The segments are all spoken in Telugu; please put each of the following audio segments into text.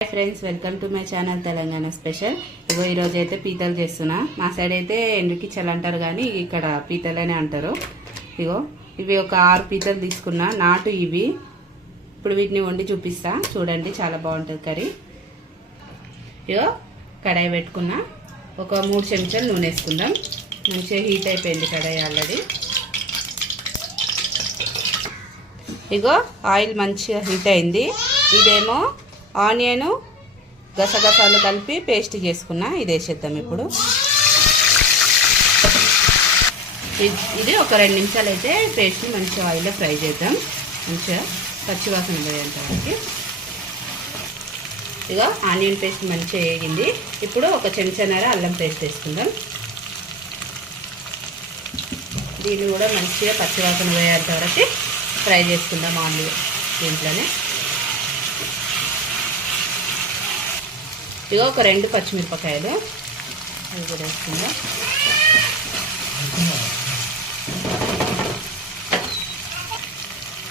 Hi friends, welcome to my channel Telangana special. ఇగో ఈరోజు అయితే పీతలు చేస్తున్నా. మా సైడ్ అయితే ఎండుకిచ్చలు అంటారు, కానీ ఇక్కడ పీతలనే అంటారు. ఇగో ఇవి ఒక 6 పీతలు తీసుకున్నా, నాటు ఇవి. ఇప్పుడు వీటిని వండి చూపిస్తా, చూడండి, చాలా బాగుంటుంది కర్రీ. ఇగో కడాయి పెట్టుకున్నా, ఒక 3 చెంచాలు నూనె వేసుకుందాం. మంచిగా హీట్ అయిపోయింది కడాయి ఆల్రెడీ. ఇగో ఆయిల్ మంచిగా హీట్ అయింది. ఇదేమో ఆనియన్ గసగసాలు కలిపి పేస్ట్ చేసుకున్నా, ఇది వేసేద్దాం ఇప్పుడు. ఇది ఒక 2 నిమిషాలు అయితే పేస్ట్ని మంచిగా ఆయిల్లో ఫ్రై చేద్దాం, మంచిగా పచ్చివాసన పోయేంత వరకు. ఇక ఆనియన్ పేస్ట్ మంచిగా వేగింది. ఇప్పుడు ఒక చెంచాన్నర అల్లం పేస్ట్ వేసుకుందాం. దీన్ని కూడా మంచిగా పచ్చివాసన పోయేంత వరకు ఫ్రై చేసుకుందాం ఆనియన్ దీంట్లోనే. ఇక ఒక 2 పచ్చిమిరపకాయలు అవి కూడా వేసుకుందాం.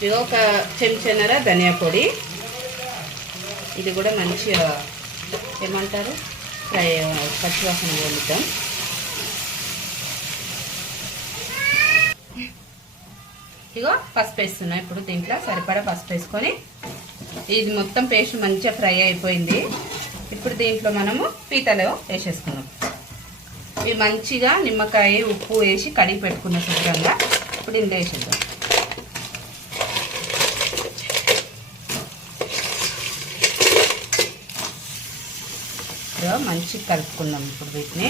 ఇక ఒక చెంచాన్నర ధనియా పొడి, ఇది కూడా మంచిగా ఏమంటారు ఫ్రై పచ్చివాసన వండుతాం. ఇగో పసుపు వేస్తున్నా ఇప్పుడు. దీంట్లో సరిపడా పసుపు వేసుకొని, ఇది మొత్తం పేస్ట్ మంచిగా ఫ్రై అయిపోయింది. ఇప్పుడు దీంట్లో మనము పీతలు వేసేసుకున్నాం. ఇవి మంచిగా నిమ్మకాయ ఉప్పు వేసి కడిగి పెట్టుకున్న శుభ్రంగా ఇప్పుడు ఇందులో వేసేద్దాం. మంచిగా కలుపుకుందాం ఇప్పుడు వీటిని.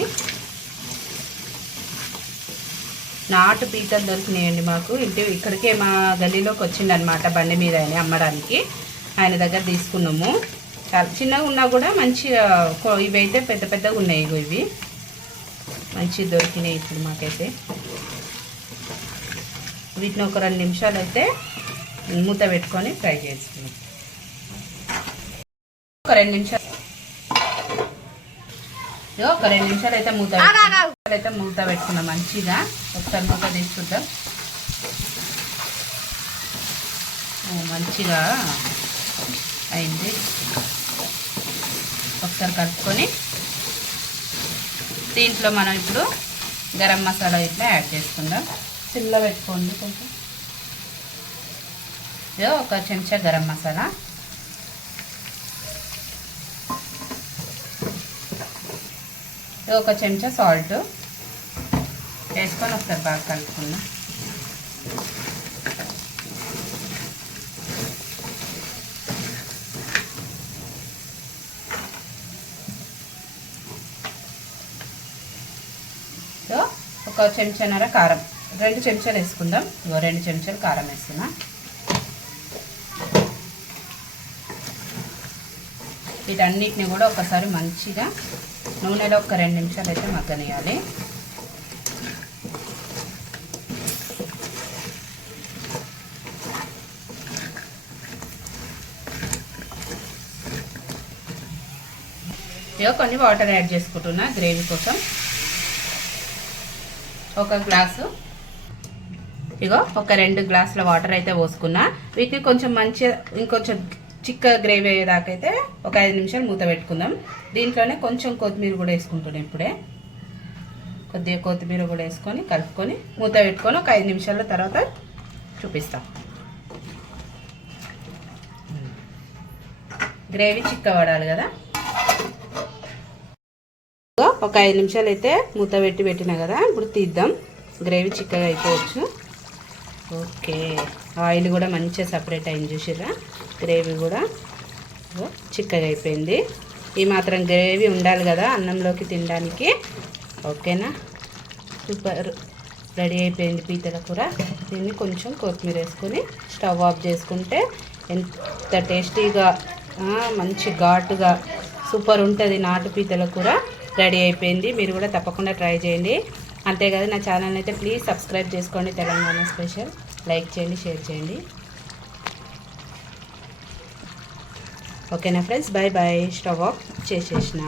నాటు పీతలు దొరికినాయండి మాకు. ఇక్కడికే మా గల్లీలోకి వచ్చిండనమాట బండి మీద ఆయన అమ్మడానికి. ఆయన దగ్గర తీసుకున్నాము. చాలా చిన్నగా ఉన్నా కూడా మంచిగా, ఇవైతే పెద్ద పెద్దగా ఉన్నాయి. ఇవి మంచిగా దొరికినాయి ఇప్పుడు మాకైతే. వీటిని ఒక 2 నిమిషాలు అయితే మూత పెట్టుకొని ఫ్రై చేసుకున్నాం. ఒక 2 నిమిషాలు అయితే మూత పెట్టుకున్నాం మంచిగా. ఒకసారి మూత తీసుకుందాం. మంచిగా అయింది. ఒకసారి కలుపుకొని దీంట్లో మనం ఇప్పుడు గరం మసాలా ఇట్లా యాడ్ చేసుకుందాం. సిమ్లో పెట్టుకోండి కొంచెం. ఇదో ఒక చెంచా గరం మసాలా, ఒక చెంచా సాల్ట్ వేసుకొని ఒకసారి బాగా కలుపుకుందాం. ఒక చెంచాన్నర కారం, 2 చెంచాలు వేసుకుందాం. 2 చెంచాలు కారం వేస్తున్నా. వీటన్నిటిని కూడా ఒకసారి మంచిగా నూనెలో ఒక 2 నిమిషాలు అయితే మగ్గనియాలి. ఇక కొన్ని వాటర్ యాడ్ చేసుకుంటున్నా గ్రేవీ కోసం. ఒక గ్లాసు, ఇగో ఒక 2 గ్లాసుల వాటర్ అయితే పోసుకున్నా. వీటిని కొంచెం మంచిగా ఇంకొంచెం చిక్క గ్రేవీ అయ్యేదాకైతే ఒక 5 నిమిషాలు మూత పెట్టుకుందాం. దీంట్లోనే కొంచెం కొత్తిమీర కూడా వేసుకుంటున్నాం. ఇప్పుడే కొద్దిగా కొత్తిమీర కూడా వేసుకొని కలుపుకొని మూత పెట్టుకొని ఒక 5 నిమిషాల తర్వాత చూపిస్తాం. గ్రేవీ చిక్క పడాలి కదా. ఒక 5 నిమిషాలు అయితే మూత పెట్టినా కదా. ఇప్పుడు తీద్దాం. గ్రేవీ చిక్కగా అయిపోవచ్చు. ఓకే, ఆయిల్ కూడా మంచిగా సపరేట్ అయింది చూసిర్రా. గ్రేవీ కూడా చిక్కగా అయిపోయింది. ఈ మాత్రం గ్రేవీ ఉండాలి కదా అన్నంలోకి తినడానికి. ఓకేనా, సూపర్ రెడీ అయిపోయింది పీతల కూర. దీన్ని కొంచెం కొత్తిమీర వేసుకొని స్టవ్ ఆఫ్ చేసుకుంటే ఎంత టేస్టీగా మంచి ఘాటుగా సూపర్ ఉంటుంది నాటు పీతల కూర. రెడీ అయిపోయింది. మీరు కూడా తప్పకుండా ట్రై చేయండి. అంతేకాదు నా ఛానల్ని అయితే ప్లీజ్ సబ్స్క్రైబ్ చేసుకోండి. తెలంగాణ స్పెషల్ లైక్ చేయండి, షేర్ చేయండి. ఓకేనా friends, bye bye. Stove off చేసేసిన.